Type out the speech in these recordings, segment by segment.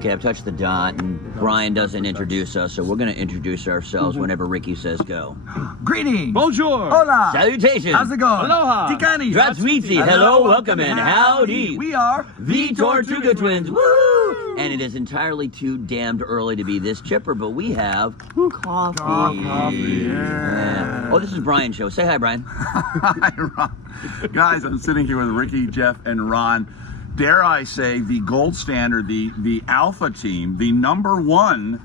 Okay, I've touched the dot, and Brian doesn't introduce us, so we're going to introduce ourselves whenever Ricky says go. Greetings. Bonjour. Hola. Salutations. How's it going? Aloha. Tikani. Grazie. Hello, welcome, and howdy. We are The Tortuga Twins. Woo! And it is entirely too damned early to be this chipper, but we have coffee. Coffee, yeah. Oh, this is Brian's show. Say hi, Brian. Hi, Ron. Guys, I'm sitting here with Ricky, Jeff, and Ron. Dare I say, the gold standard, the alpha team, the #1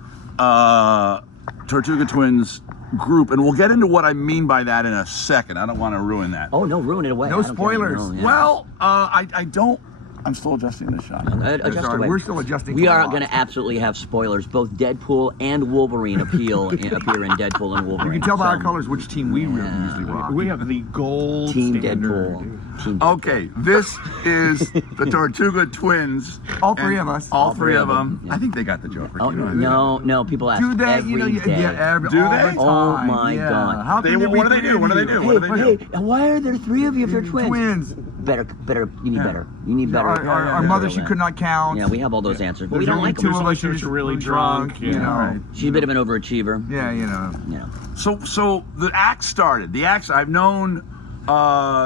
Tortuga Twins group, and we'll get into what I mean by that in a second. I don't want to ruin that. Oh, no, ruin it away. No I don't care. spoilers. No, yeah. Well, I don't. I'm still adjusting the shot. Adjust Sorry, away. we're still adjusting. We to are the going to absolutely have spoilers. Both Deadpool and Wolverine appear in Deadpool and Wolverine. You can tell by our So, colors which team we usually rock. We have the gold Team standard. Deadpool. Team Deadpool. Okay, this is the Tortuga Twins. All three and of us. All three of them. Yeah. I think they got the joke. Oh, You know, no, people ask Do they? every You know, day. every, Do all they? the time. Oh, my yeah. God. How They- can there what be do they do? three What do of they you? do? What do they do? Hey, why are there three of you if you're twins? Twins. Better, you need Yeah. better. You need better. Our mother, she could not count. Yeah, we have all those answers, but we There's don't only like two them. of us. Some She's are really drunk, you yeah. know. Right. She's a bit of an overachiever. Yeah, you know. You know. So the act started. The acts, I've known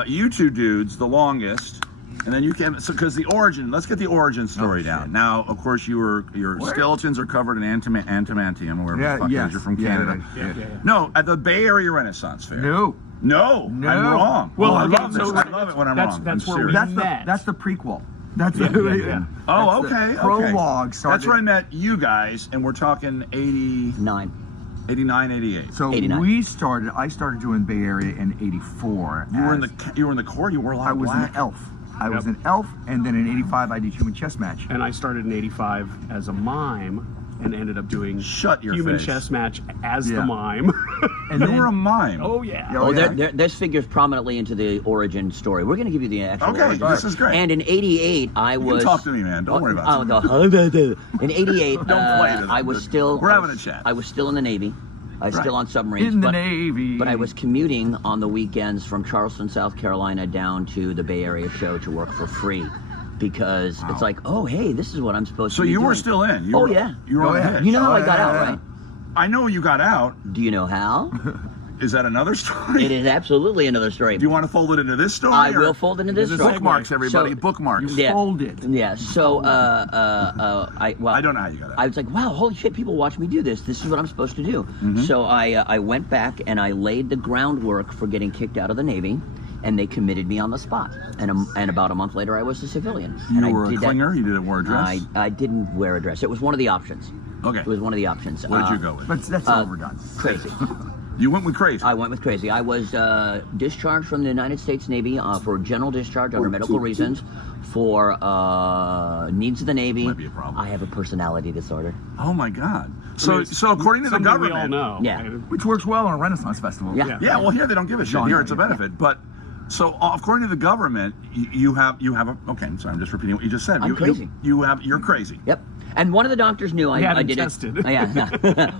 you two dudes the longest, and then you came. So because the origin, let's get the origin story down. Now, of course, your skeletons are covered in adamantium, or wherever the fuck it is. You're from Canada. Yeah. No, at the Bay Area Renaissance Fair. No. No, I'm wrong. Well, I okay, love this. so I love it when I'm that's- wrong. that's I'm where we serious. That's the prequel. That's Yeah, the yeah. Oh, that's the okay. prologue started. That's where I met you guys, and we're talking 80, 9. 89, 88. So 89. I started doing Bay Area in '84. You were in the court. You wore a lot I of was black. an elf. I was an elf, and then in '85 I did human chess match. And I started in '85 as a mime and ended up doing Shut your human face. chess match as Yeah. the mime. And You then were a mime. Oh yeah. Oh, yeah. This figures prominently into the origin story. We're going to give you the actual Okay, origin. this is great. And in '88, I You was. can talk to me, man. Don't worry about it. In '88, Don't play to them. I was still. We're having a chat. I was still in the Navy. I was still on submarines. in the but, Navy. But I was commuting on the weekends from Charleston, South Carolina, down to the Bay Area show to work for free, because it's like, oh, hey, this is what I'm supposed So to be you were doing. still in. You Oh, were, yeah. You were Oh, on yeah. the hit. You know how Oh, I got yeah, out, yeah. right? I know you got out. Do you know how? Is that another story? It is absolutely another story. Do you want to fold it into this story? I or- will fold into this This is story. bookmarks, everybody. So- Bookmarks. Yeah. Fold it. Yeah. So, I don't know how you got out. I was like, wow, holy shit! People watch me do this. This is what I'm supposed to do. Mm-hmm. So I went back and I laid the groundwork for getting kicked out of the Navy, and they committed me on the spot. And about a month later, I was a civilian. You and were I a did that- clinger. You didn't wear a dress. I didn't wear a dress. It was one of the options. Okay. It was one of the options. What did you go with? But that's overdone. Crazy. You went with crazy. I went with crazy. I was discharged from the United States Navy for general discharge under medical reasons for needs of the Navy. Might be a problem. I have a personality disorder. Oh my God. So according to the Something government, we all know. Yeah. Which works well on a Renaissance festival. Yeah. Yeah, well, here they don't give a shit. No, Here no, it's a yeah. benefit. But so according to the government, you have a. Okay, I'm sorry. I'm just repeating what you just said. I'm crazy. You're crazy. Yep. And one of the doctors knew I had him did tested. it. Yeah.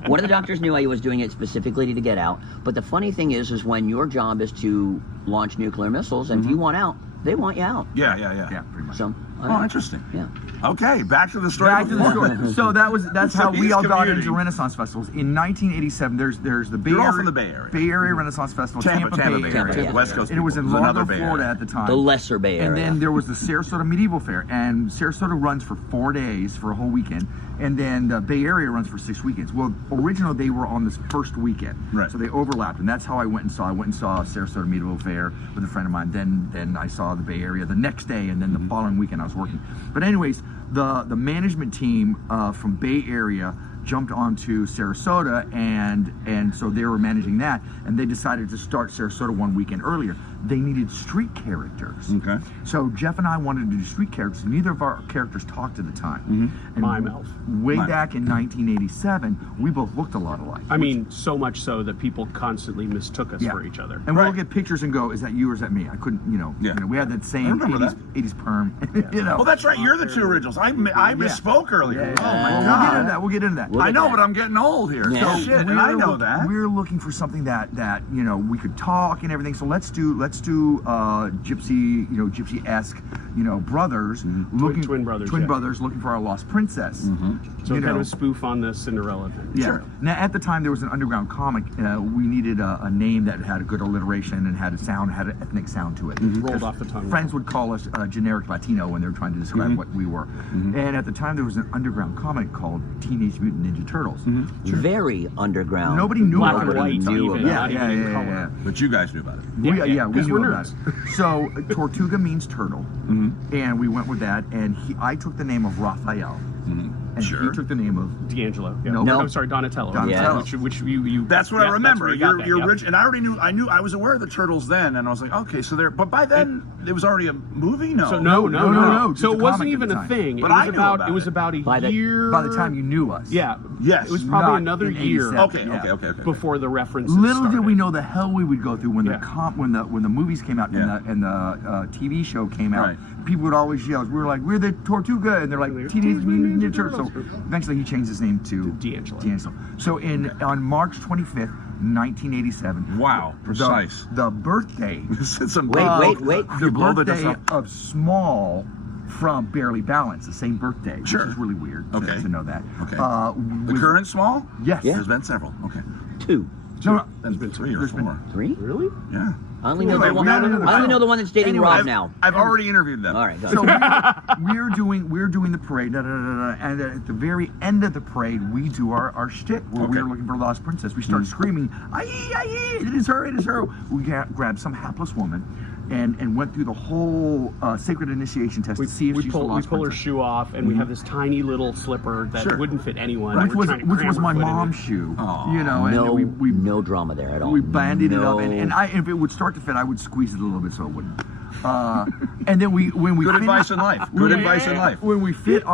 One of the doctors knew I was doing it specifically to get out. But the funny thing is when your job is to launch nuclear missiles, and if you want out, they want you out. Yeah. Yeah, pretty much. So. Oh, interesting. Yeah. Okay, back to the story. Back to the story. So that's how we East all got community. into Renaissance festivals. In 1987, there's the Bay You're all Area. from the Bay Area. Bay Area Renaissance Festival, Tampa Bay Area. Tampa, yeah. West Coast. And it was in people. It another Lauderdale, Bay Florida Area. at the time. The lesser Bay Area. And then there was the Sarasota Medieval Fair, and Sarasota runs for 4 days for a whole weekend, and then the Bay Area runs for 6 weekends. Well, originally they were on this first weekend, Right. so they overlapped, and that's how I went and saw. I went and saw Sarasota Medieval Fair with a friend of mine. Then I saw the Bay Area the next day, and then the following weekend I was working. But anyways, the management team from Bay Area jumped onto Sarasota, and so they were managing that, and they decided to start Sarasota one weekend earlier. They needed street characters. Okay. So Jeff and I wanted to do street characters. Neither of our characters talked at the time. And Mime elf. Way Mime. back in 1987, we both looked a lot alike. I mean, so much so that people constantly mistook us Yeah. for each other. And we'll Right. look at pictures and go, is that you or is that me? I couldn't, Yeah. we had that I same remember 80s perm, Well, that's right. You're the two originals. I misspoke earlier. Yeah, Oh my We'll God. get into that. We'll get into that. Look I at know, that. but I'm getting old here. Yeah. So shit, and I know look- that. We're looking for something that you know we could talk and everything. So let's do gypsy-esque, you know, brothers looking Twin brothers, twin yeah. brothers looking for our lost princess. So you kind of know. a spoof on the Cinderella thing. Yeah. Sure. Now, at the time, there was an underground comic. We needed a name that had a good alliteration and had a sound, had an ethnic sound to it. Rolled off the tongue. Friends would call us generic Latino when they were trying to describe what we were. And at the time, there was an underground comic called Teenage Mutant Ninja Turtles. Very underground. Nobody knew Black about and it. white, Knew even, about not it. even in color. But you guys knew about it. We Yeah, we 'cause knew we're about nerds. it. So Tortuga means turtle, and we went with that. And I took the name of Raphael, and Sure. he took the name of D'Angelo. Yeah. No. No. I'm sorry, Donatello. Donatello. Which you. That's what I yeah, remember. That's where you got Your that, yep. original, and I already knew. I was aware of the turtles then, and I was like, okay, so there. But by then, it was already a movie. No. So no. just So a it wasn't comic at even the a time. thing. But it was I knew about It was it. about a By the- year. by the time you knew us. Yeah. Yes. It was probably Not another in year. 87. Okay. Yeah. Okay. Before the references Little did started. we know the hell we would go through when Yeah. when the movies came out Yeah. and the TV show came out. Right. People would always yell. We were like, "We're the Tortuga," and they're like, "Teenage Mutant Ninja Turtles." So eventually, he changed his name to D'Angelo. So on March 25th, 1987. Wow, precise. The birthday. Said some Wait, big- wait. The You blow the birthday dust off. of Small from Barely Balanced, the same birthday. Sure. Which is really weird Okay. to know that. Okay. The current small? Yes. Yeah. There's been several. Okay. 2, No, There's been 3 or There's been 4. 3. Really? Yeah. I only know Anyway, the one. we got another I only one. know the one that's dating Anyway, Rob now. I've already interviewed them. All right, go. So we're doing the parade, and at the very end of the parade, we do our shtick where Okay. we're looking for the lost princess. We start screaming, "Aye, aye, it is her, it is her!" We grabbed some hapless woman, and went through the whole sacred initiation test to see if We she's the pull lost her princess. shoe off, and we have this tiny little slipper that Sure. wouldn't fit anyone. Which We're was trying to which cram was her my foot in mom's it. shoe, Aw. you know, and No, we no drama there at all. we banded it up, No. and if it would start to fit, I would squeeze it a little bit so it wouldn't. And then when we Good finished- advice in life. Good advice in life. When we finished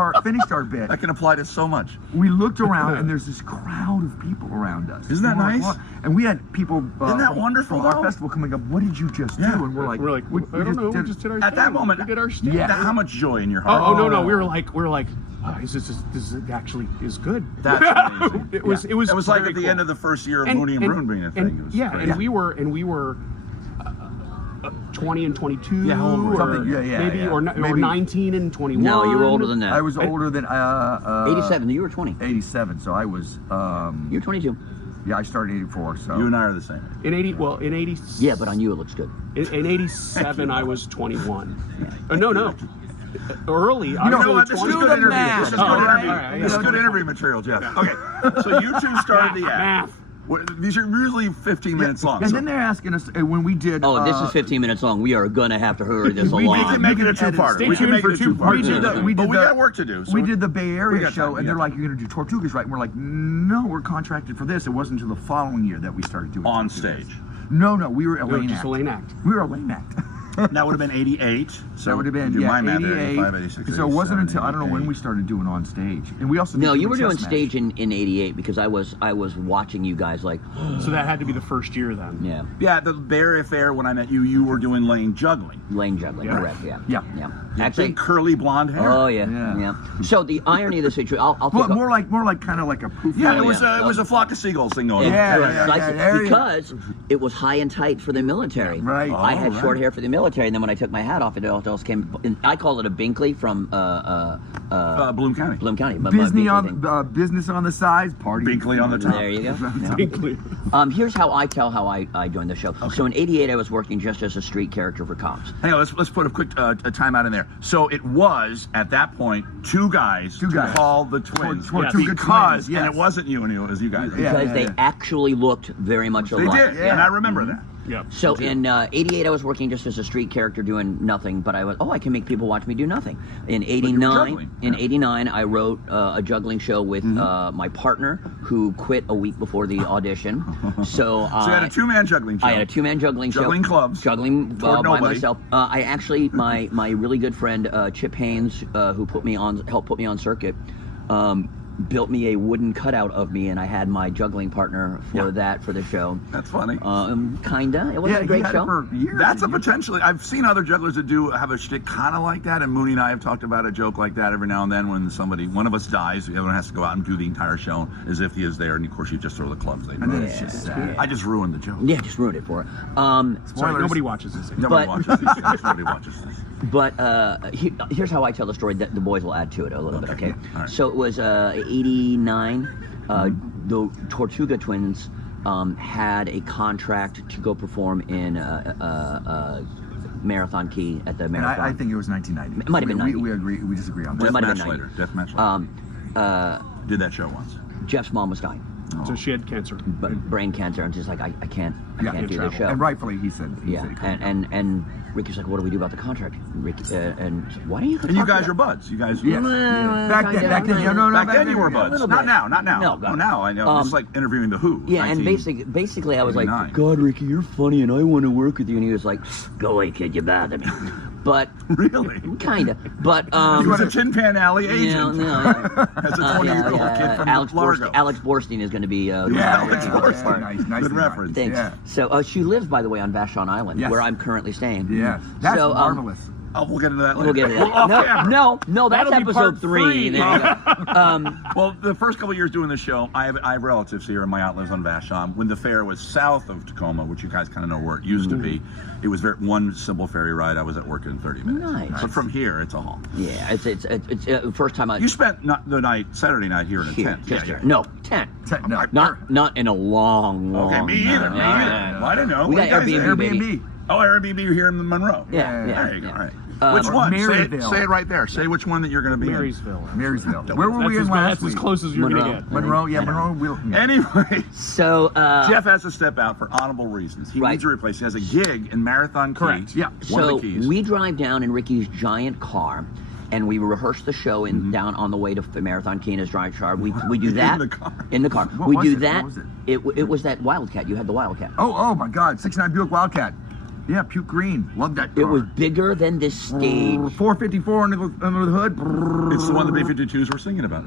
our bit, That can apply to so much. we looked around and there's this crowd of people around us. Isn't that And we're like, nice? "What?" And we had people Isn't that from, wonderful, from our though? festival coming up. What did you just Yeah. do? And we're like, I don't know. We just did our At that thing. moment- we did our shtick. Yeah. How much joy in your heart? Oh no! We were like, oh, this actually is good. That's amazing. It was. It was. It was like very at the cool. end of the first year of Mooney and Broom being a thing. It was yeah, great. and we were 20 and 22. Yeah, how old were you? or Something, yeah, maybe, yeah. Or Maybe. 19 and 21. No, you were older than that. I was older than 87. You were 20. 87, so I was You're 22. yeah, I started 84. So You and I are the same. In 80. Yeah, but on you it looks good. In 87, I was 21. No. Early. I You know was what? only This is 20. good interview. This is good interview. All right, This is good interview material, Jeff. Okay, so you two started the act. Math. These are usually 15 minutes long. And so then they're asking us when we did. Oh, this is 15 minutes long. We are gonna have to hurry this We we along. can make it a Stay two-parter. We can tuned make for it a two two-parter. parts. We did But we the- got work to do. So we did the Bay we Area got show, time, and yeah. they're like, "You're gonna do Tortugas, right?" And we're like, "No, we're contracted for this." It wasn't until the following year that we started doing on Tortugas. stage. No, we were No, Elaine just Act. a lane act. We were a lane act. That would have been 88. So That would have been do my math 88. there, 85, 86, So it wasn't 87, until I don't know when 88. we started doing on stage, and we also did No, you were chess doing match. stage in '88 because I was watching you guys like, So that had to be the first year then. yeah, Yeah, the Bay Area Fair when I met you, you were doing lane juggling. lane juggling, Yeah. correct? Yeah, Yeah. Actually, Big curly blonde hair. oh yeah, Yeah. yeah. So the irony of the situation, I'll Well, take more like kind of like a poof. Yeah, Oh, it was yeah. it was a flock of seagulls thing going Yeah, on. yeah, yeah. Precisely, there you go. because it was high and tight for the military. Right. I had Oh, short right. hair for the military, and then when I took my hat off, it all came. And I call it a Binkley from Bloom County. Bloom County. my Business Binkley thing. business on the side, party. Binkley on the top. There you go. Yeah. Binkley. Here's how I tell how I joined the show. So in '88, I was working just as a street character for cops. Hang on, let's put a quick a timeout in there. So it was at that point two guys called the Twins Tortuga because Twins, yes. and it wasn't you and you, it was you guys. Yeah. Because they actually looked very much They alike. did, and I remember that. Yep. So in '88, I was working just as a street character doing nothing, but I was, I can make people watch me do nothing. In juggling, '89, I wrote a juggling show with my partner, who quit a week before the audition. So So you had a two-man juggling show. I had a two-man juggling show. Juggling clubs. Juggling Toward by nobody. myself. I actually, my really good friend Chip Haynes, who helped put me on circuit. built me a wooden cutout of me, and I had my juggling partner for the show. That's funny. Kinda. It wasn't a great show. For years. That's a potentially. I've seen other jugglers that have a shtick kind of like that, and Mooney and I have talked about a joke like that every now and then when one of us dies, everyone has to go out and do the entire show as if he is there, and of course you just throw the clubs. And then it's just sad. I just ruined the joke. Yeah, just ruined it for it. Sorry, nobody watches this. Nobody But- watches these things. Nobody watches this. But here's how I tell the story. That the boys will add to it a little bit, okay? All right. So it was 89. The Tortuga Twins had a contract to go perform in Marathon Key at the And marathon. I think it was 1990. It might have been 90. We agree. We disagree on that. It might have Death been match 90. later. Death match later. Did that show once. Jeff's mom was dying, So she had cancer. but brain cancer, and just like I can't Yeah. do the travel. show. And rightfully, he said. He Yeah, said he couldn't. and Ricky's like, what do we do about the contract? Ricky, and why don't you? And you guys are buds. You guys. Yes. Back then, yeah, no, Back then you were a buds. little Not bit. now. Not now. No, No, now I know. It's like interviewing the Who. Yeah, and 19. basically I was like, 89. God, Ricky, you're funny, and I want to work with you. And he was like, go away, kid, you bother me. But Really? kinda. But He was a Tin Pan Alley agent. no. As a 20-year-old kid from Largo. Alex Borstein is going to be. Alex Borstein. Nice Good design. reference. Thanks. Yeah. So she lives, by the way, on Vashon Island, Yes. where I'm currently staying. Yeah. That's So, marvelous. Oh, we'll get into that later. We'll get to Well, off that. camera. No, that's That'll be episode part 3. three. There you go. Well, the first couple of years doing the show, I have relatives here, and my aunt lives on Vashon. When the fair was south of Tacoma, which you guys kind of know where it used to be, it was one simple ferry ride. I was at work in 30 minutes. Nice. But from here, it's a haul. Yeah, it's first time I. You spent Saturday night here in a here, tent. just Yeah, here. yeah. No, 10. No. Not in a long. Okay, me either. Me either. Well, I didn't know. We What got do you guys Airbnb, say? baby. Oh, Airbnb, you're here in Monroe. Yeah. There you go. yeah. All right. Uh, Which one? Maryville. Say it right there. Say which one that you're going to be Marysville. Marysville. Where were we in That's last as week? close as you're going to Monroe. get. Monroe. Yeah, Monroe. in. Anyway, So Jeff has to step out for honorable reasons. He Right. needs to replace. He has a gig in Marathon Key. Correct. Yeah. One of So the keys. we drive down in Ricky's giant car, and we rehearse the show down on the way to Marathon Key in his giant car. We do that the car. in the car. What We was do it? that. What was it? It was that Wildcat. You had the Wildcat. Oh my God! 69 Buick Wildcat. Yeah, puke green. Love that car. It was bigger than this stage. 454 under the hood. It's the one the B-52s were singing about.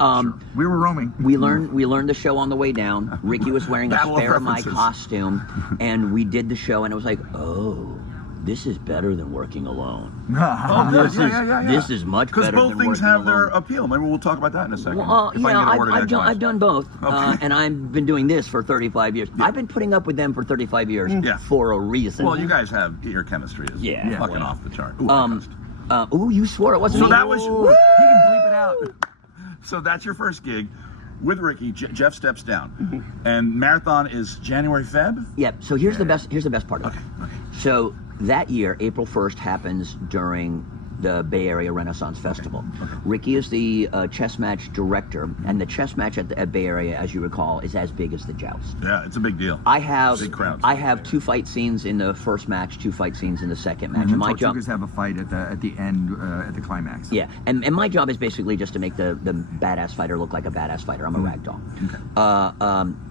Um, We were roaming. We learned the show on the way down. Ricky was wearing a Battle of spare of my references. costume, and we did the show, and it was like, oh, this is better than working alone. Oh, good. This is much Because better both than things working have alone. their appeal. Maybe we'll talk about that in a second. Well, if I yeah, can get a word in I've edgewise. done both, Okay. and I've been doing this for 35 years. I've been putting up with them for 35 years Yeah. for a reason. Well, you guys have your chemistry is Yeah. fucking Yeah. off the chart. Ooh, I cussed. You swore it wasn't So me. that was. He can bleep it out. So that's your first gig with Ricky. Jeff steps down, and marathon is January, Feb. Yeah. So here's the best. Here's the best part of it. Okay. So that year, April 1st happens during the Bay Area Renaissance Festival. Ricky is the chess match director, and the chess match at Bay Area, as you recall, is as big as the joust. Yeah, it's a big deal. I have Big crowds. I have 2 fight scenes in the first match, 2 fight scenes in the second match. And the My job, Tortugas have a fight at the end, at the climax. yeah, and my job is basically just to make the badass fighter look like a badass fighter. I'm a ragdoll.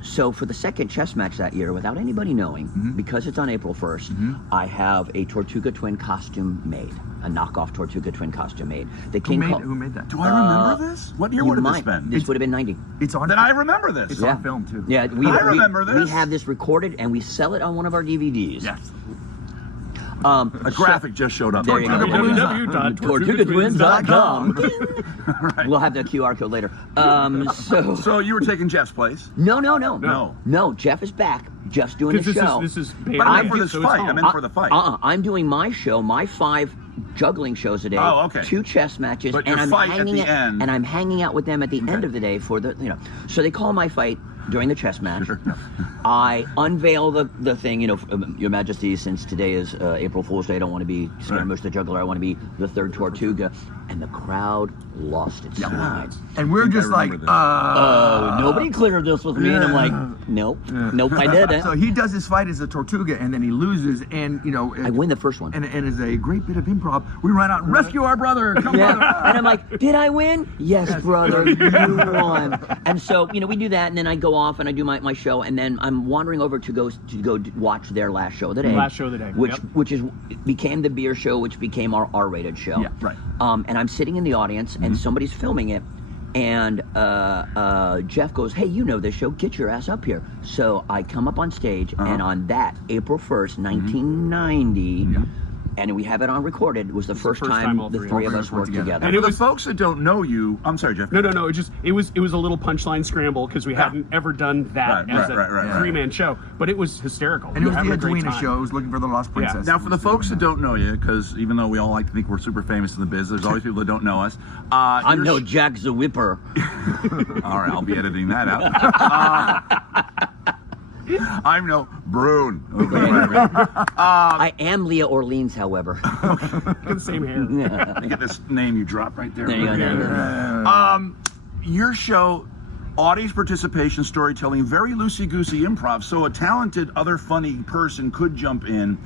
So for the second chess match that year, without anybody knowing, because it's on April 1st, I have a Tortuga Twin costume made, a knockoff Tortuga Twin costume made. The Who king made, called- who made that? Do I remember this? What year You would have this might. been? This would have been 90. It's on. Then I remember this. It's Yeah. on film too. Yeah, I remember we this. have this recorded, and we sell it on one of our DVDs. Yes. A graphic just showed up. There you go. www.tortugatwins.com. Right. We'll have the QR code later. So you were taking Jeff's place. No. Jeff is back. Jeff's doing the Because show. this is But I meant for this so it's fight. home. I meant for the fight. I'm doing my show, my 5 juggling shows a day. Oh, okay. 2 chess matches, But and your I'm fight at hanging the end. and I'm hanging out with them at the end of the day for the So they call my fight during the chess match. I unveil the thing, Your Majesty, since today is April Fool's Day, I don't want to be Scaramouche the Juggler. I want to be the third Tortuga, and the crowd lost its mind. And we're just like, remember this. Nobody cleared this with me, and I'm like, nope, I didn't. So he does his fight as a Tortuga, and then he loses, and I win the first one. And as a great bit of improv, we run out and rescue our brother. Come Yeah, brother. and I'm like, did I win? Yes, brother, you won. And so, we do that, and then I go off and I do my show, and then I'm wandering over to go watch their last show of the day. Last show of the day, which yep. became the beer show, which became our R-rated show. Yeah, right. And I'm sitting in the audience, and somebody's filming it, And Jeff goes, hey, you know this show, get your ass up here. So I come up on stage, and on that April 1st, 1990, and we have it on recorded, it was the first time all the three three of us worked together. And for the folks that don't know you, I'm sorry, Jeff. No. It was a little punchline scramble because we hadn't ever done that as a three-man show, but it was hysterical. And it was the Having a great Edwina time. show. It was looking for the Lost Princess. Now, for the folks that don't know you, because even though we all like to think we're super famous in the biz, there's always people that don't know us. I'm no Jack the Whipper. All right, I'll be editing that out. I'm no Brune. I am Leah Orleans, however. Got the same hair. I get this name you drop right there. There you go. Your show, audience participation, storytelling, very loosey-goosey improv. So a talented other funny person could jump in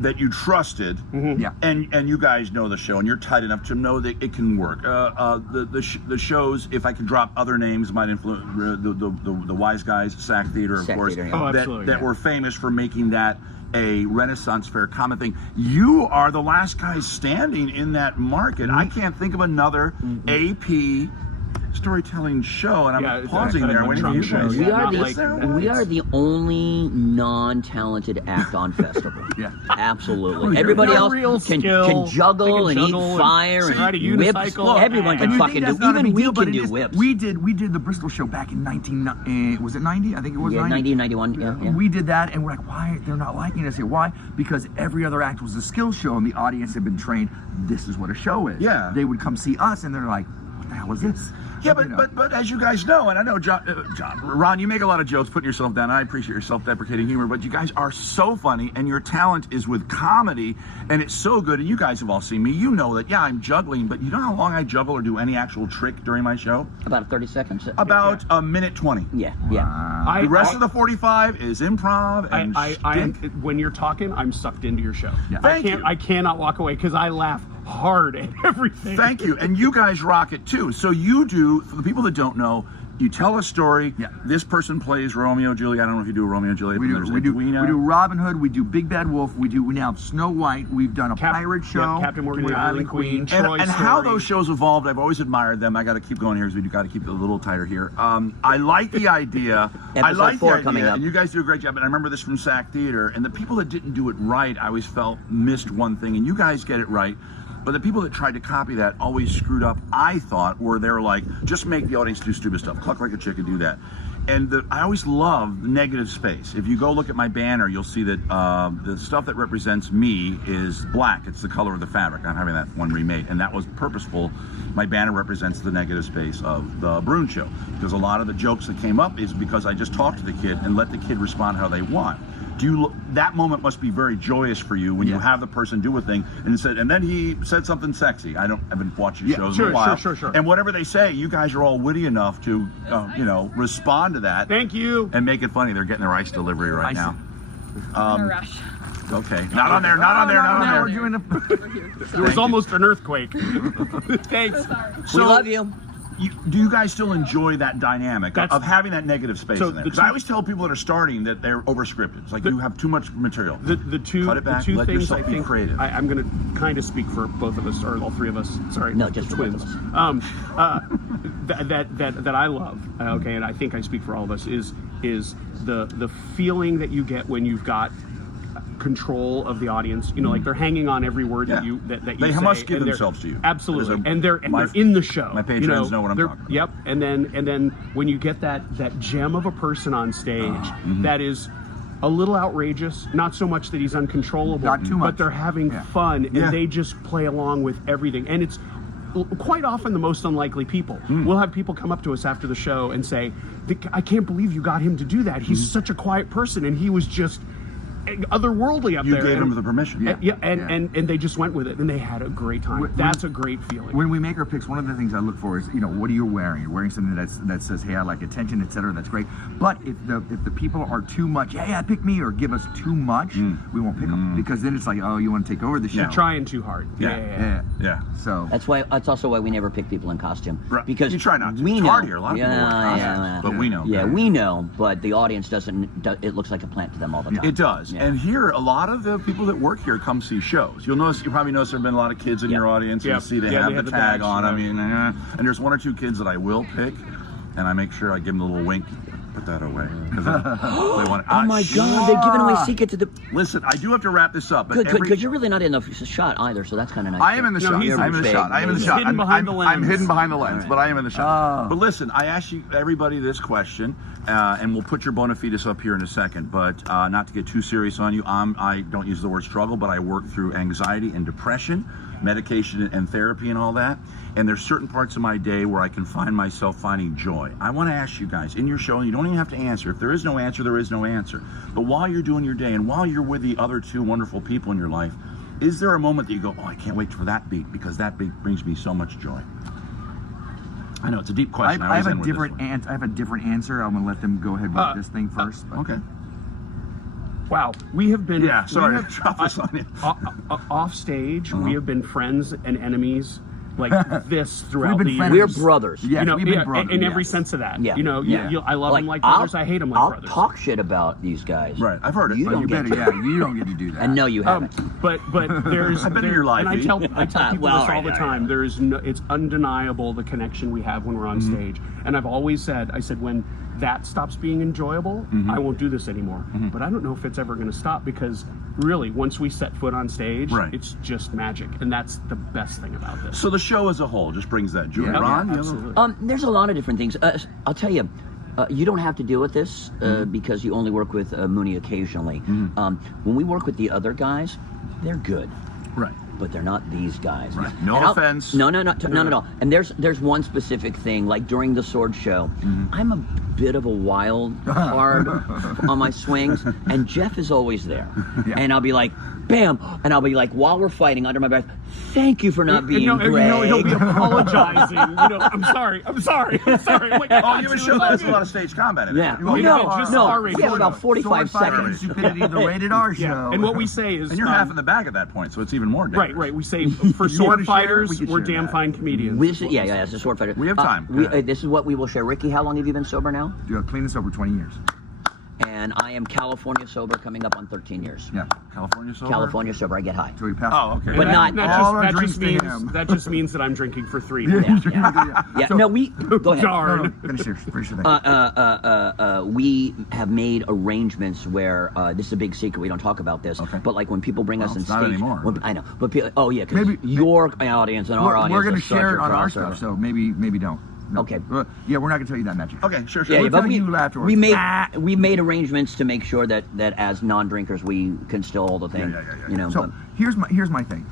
that you trusted, and you guys know the show, and you're tight enough to know that it can work. The shows, if I could drop other names, might influence the Wise Guys, SAC Theater, of course, Theater, yeah. that were famous for making that a Renaissance Fair common thing. You are the last guys standing in that market. I can't think of another AP storytelling show, and I'm pausing there waiting for you guys. We are the only non-talented act on festival. Absolutely. Everybody else can juggle and eat fire and whips. Everyone can fucking do. Even we can do whips. We did the Bristol show back in 1990. Was it 90? I think it was 90. 91. Yeah. We did that, and we're like, why they're not liking us here? Why? Because every other act was a skill show, and the audience had been trained. This is what a show is. Yeah. They would come see us, and they're like, what the hell is this? Yeah, but as you guys know, and I know Ron, you make a lot of jokes putting yourself down. I appreciate your self-deprecating humor, but you guys are so funny, and your talent is with comedy, and it's so good. And you guys have all seen me. You know that, I'm juggling, but you know how long I juggle or do any actual trick during my show? About 30 seconds. About a minute 20. Yeah. The rest of the 45 is improv and shtick. When you're talking, I'm sucked into your show. Thank you. I cannot walk away because I laugh hard at everything. Thank you. And you guys rock it too. So you do, for the people that don't know, you tell a story. This person plays Romeo, Juliet. I don't know if you do Romeo and Juliet. We do Robin Hood. We do Big Bad Wolf. We now have Snow White. We've done a pirate show. Captain Morgan and the Island Queen. And how those shows evolved, I've always admired them. I got to keep going here because we got to keep it a little tighter here. I like the idea. Episode 4 coming up. And you guys do a great job. And I remember this from SAC Theater. And the people that didn't do it right, I always felt missed one thing. And you guys get it right. But the people that tried to copy that always screwed up, I thought, where they're like, just make the audience do stupid stuff. Cluck like a chicken, do that. And I always love negative space. If you go look at my banner, you'll see that the stuff that represents me is black. It's the color of the fabric. I'm having that one remade. And that was purposeful. My banner represents the negative space of the Brune Show. Because a lot of the jokes that came up is because I just talked to the kid and let the kid respond how they want. That moment must be very joyous for you when you have the person do a thing and then he said something sexy. I haven't watched your shows in a while. Sure. And whatever they say, you guys are all witty enough to, respond to that. Thank you. And make it funny. They're getting their ice delivery right now. In a rush. Okay. Not on there. We're doing There was almost an earthquake. Thanks. We love you. Do you guys still enjoy that dynamic of having that negative space in there? Because I always tell people that are starting that they're over-scripted. It's like you have too much material. The two let things yourself I think be creative. I'm going to kind of speak for both of us, or all three of us. Sorry, no, just twins. That I love. Okay, and I think I speak for all of us. Is the feeling that you get when you've got control of the audience, like they're hanging on every word that you say. They must give themselves to you. Absolutely, and they're in the show. My patrons know what I'm talking about. Yep, and then when you get that gem of a person on stage that is a little outrageous, not so much that he's uncontrollable, not too much, but they're having fun and they just play along with everything, and it's quite often the most unlikely people. We'll have people come up to us after the show and say, I can't believe you got him to do that. He's such a quiet person, and he was just otherworldly up there. You gave them the permission. And they just went with it, and they had a great time. That's a great feeling. When we make our picks, one of the things I look for is, what are you wearing? You're wearing something that says, hey, I like attention, etc. That's great. But if the people are too much, hey, pick me, or give us too much, we won't pick them, because then it's like, oh, you want to take over the show. You're trying too hard. Yeah. So that's also why we never pick people in costume. Right. Because you try not to. We it's know. Hard here. A lot of people wear costumes, but we know. Yeah, we know, but the audience doesn't. It looks like a plant to them all the time. It does. And here, a lot of the people that work here come see shows. You probably notice there have been a lot of kids in your audience. Yeah. You see they Yeah, have they the have the tag badge, on. I yeah. mean, and there's one or two kids that I will pick, and I make sure I give them a little wink. Put that away. They want Oh my God, they're giving away secret to the. Listen, I do have to wrap this up. But Good, because you're really not in the shot either, so that's kind of nice. I am in the No, shot. he's I'm in the big. shot. I am in the He's shot. hidden behind the lens. I'm hidden behind the lens, but I am in the shot. But listen, I asked everybody this question, and we'll put your bona fides up here in a second. But not to get too serious on you, I don't use the word struggle, but I work through anxiety and depression, medication and therapy and all that. And there's certain parts of my day where I can find myself finding joy. I want to ask you guys in your show, and you don't even have to answer. If there is no answer, there is no answer. But while you're doing your day and while you're with the other two wonderful people in your life, is there a moment that you go, oh, I can't wait for that beat because that beat brings me so much joy? I know it's a deep question. I have always a end with this different one. I have a different answer. I'm gonna let them go ahead with this thing first. But. Okay. Wow, we have been. Yeah, sorry we to drop this on you. Off stage, we have been friends and enemies like this throughout We've been the friends. years. We're brothers. Yeah, You know, we've been yeah, brothers. in every yes. sense of that. Yeah. You know, Yeah. I love them like brothers. I hate them like I'll brothers. talk shit about these guys. Right, I've heard it. You But don't You get better, to. yeah. You don't get to do that. And no, you haven't. But there's I've been in your life, and I E. tell people Well, this all the yeah, time. yeah. There is no, it's undeniable the connection we have when we're on stage. And I've always said, when that stops being enjoyable, I won't do this anymore. But I don't know if it's ever going to stop because really, once we set foot on stage, Right. it's just magic, and that's the best thing about this. So the show as a whole just brings that joy. Yeah, Ron, you have a- absolutely. There's a lot of different things. I'll tell you, you don't have to deal with this because you only work with Mooney occasionally. When we work with the other guys, they're good, Right. but they're not these guys. Right. No And I'll- offense. No, not at all. And there's one specific thing, like during the sword show, I'm a bit of a wild card on my swings, and Jeff is always there. Yeah. And I'll be like, bam, and I'll be like, while we're fighting under my breath, thank you for not being no, Greg. he'll be apologizing. I'm sorry. I'm like, Oh, you have a show that has a lot of stage combat in it. Yeah. Well, just no, R-rated. we have about 45 Sword fighting and seconds. stupidity, the rated R show. Yeah. And what we say is, And you're half in the bag at that point, so it's even more dangerous. right. We say for wanna sword share? fighters, We can we're share damn that. fine comedians. Yeah, it's a sword fighter. We have time. Go ahead. This is what we will share. Ricky, how long have you been sober now? Clean this over 20 years. And I am California sober, coming up on 13 years. Yeah. California sober? California sober, I get high. So we passed. Oh, okay. But not all our drinks to means him. that just means that I'm drinking for 3. Yeah, no, we go ahead. Darn. No, finish your thing. We have made arrangements where this is a big secret. We don't talk about this, Okay. but like when people bring us on it's not stage, anymore. I know, but people, because Maybe- your audience and our audience, We're going to is such share it a on our crossover. stuff, so maybe don't. No. Okay. Yeah, we're not going to tell you that magic. Okay, sure. Yeah, We'll but tell you afterwards. we made arrangements to make sure that as non-drinkers we can still hold the thing. Yeah. You know. So but- here's my thing.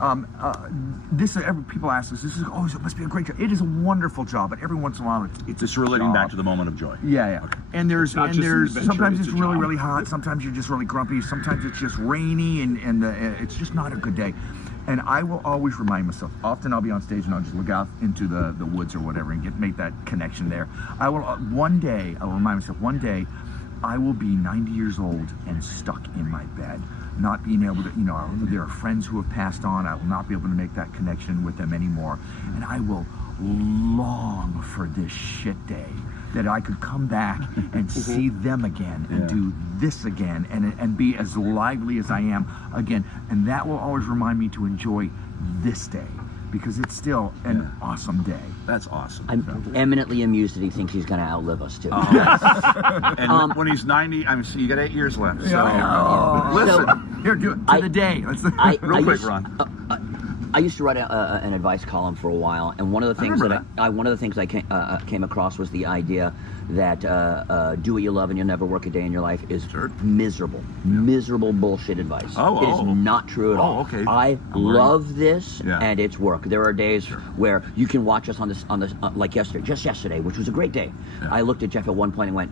People ask us. This is it must be a great job. It is a wonderful job, but every once in a while it's Just a relating job. back to the moment of joy. Yeah. And there's not just an adventure, sometimes it's it's a really job. hot. Sometimes you're just really grumpy. Sometimes it's just rainy and it's just not a good day. And I will always remind myself. Often I'll be on stage and I'll just look out into the woods or whatever and make that connection there. I will remind myself one day I will be 90 years old and stuck in my bed, not being able to, there are friends who have passed on. I will not be able to make that connection with them anymore. And I will long for this shit day that I could come back and see them again and do this again and be as lively as I am again. And that will always remind me to enjoy this day because it's still an awesome day. That's awesome. I'm eminently amused that he thinks he's going to outlive us too. And when he's 90, you got 8 years left. So Listen, here, do it to the day. Let's real quick, Ron. I used to write an advice column for a while, and one of the things I came across was the idea that do what you love and you'll never work a day in your life is miserable bullshit advice. It is not true at all. Okay. I love this, Yeah. and it's work. There are days where you can watch us on this like yesterday, which was a great day. Yeah. I looked at Jeff at one point and went.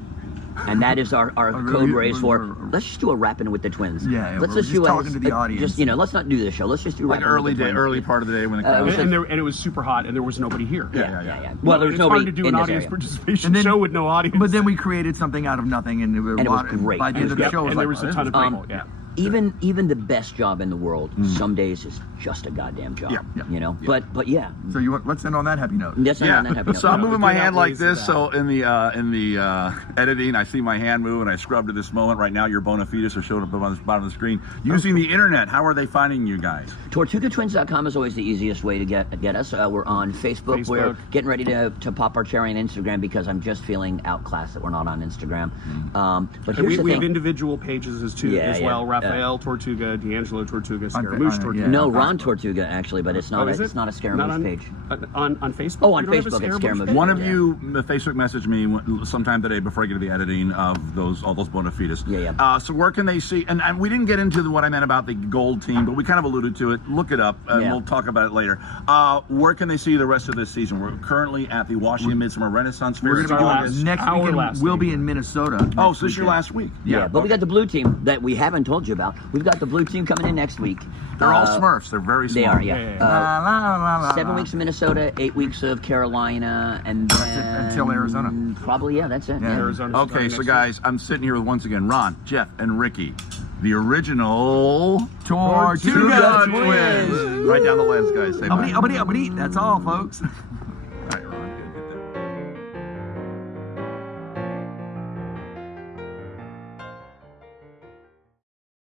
And that is our code raise for let's just do a rapping with the twins. Yeah, let's we're just just do talking to the audience. Just let's not do this show. Let's just do Like rapping early with the day, twins. early part of the day when the crowd was And it was super hot, and there was nobody here. Yeah. Well, there's it's nobody hard to do in an this audience area. participation And then- show with no audience. But then we created something out of nothing, and it was great. by the end of the show, it was and like, there was a ton of this is people. Yeah. even the best job in the world, some days is just a goddamn job. Yeah. You know. But yeah. So let's end on that happy note. That's not on that happy note. So I'm moving my Good hand like ways of this. that. So in the editing, I see my hand move, and I scrub to this moment. Right now, your bona fides are showing up on the bottom of the screen. Using the internet, how are they finding you guys? TortugaTwins.com is always the easiest way to get us. We're on Facebook. We're Facebook. getting ready to pop our cherry on Instagram because I'm just feeling outclassed that we're not on Instagram. But here's We, the we thing. have individual pages as well. Raphael Tortuga, D'Angelo Tortuga, Scaramouche Tortuga. yeah. No, Ron Tortuga actually, but it's not. Oh, is it? It's not a Not Scaramouche on, page. On Facebook? Oh, on You don't have a Facebook, it's Scaramouche. page? One of Yeah. you Facebook messaged me sometime today before I get to the editing of all those bona fides. Yeah. So where can they see? And we didn't get into what I meant about the gold team, but we kind of alluded to it. Look it up, and Yeah. we'll talk about it later. Where can they see the rest of this season? We're currently at the Washington Midsummer Renaissance Fair. We're It's gonna be August. next our weekend. last We'll week. be in Minnesota. Oh, next so this is your weekend. last week? Yeah, but we got the blue team that we haven't told you about. We've got the blue team coming in next week. They're all Smurfs. They're very small. They are, yeah. Yeah. La, la, la, la, 7 la. weeks of Minnesota, 8 weeks of Carolina, and That's it, then until Arizona. Probably, yeah, that's it. Yeah. Yeah. Arizona's Okay, starting so next guys, I'm sitting here with once again Ron, Jeff, and Ricky, the original Tortuga Twins. Right down the lens, guys. Say bye. Uppity, uppity, uppity. That's all, folks.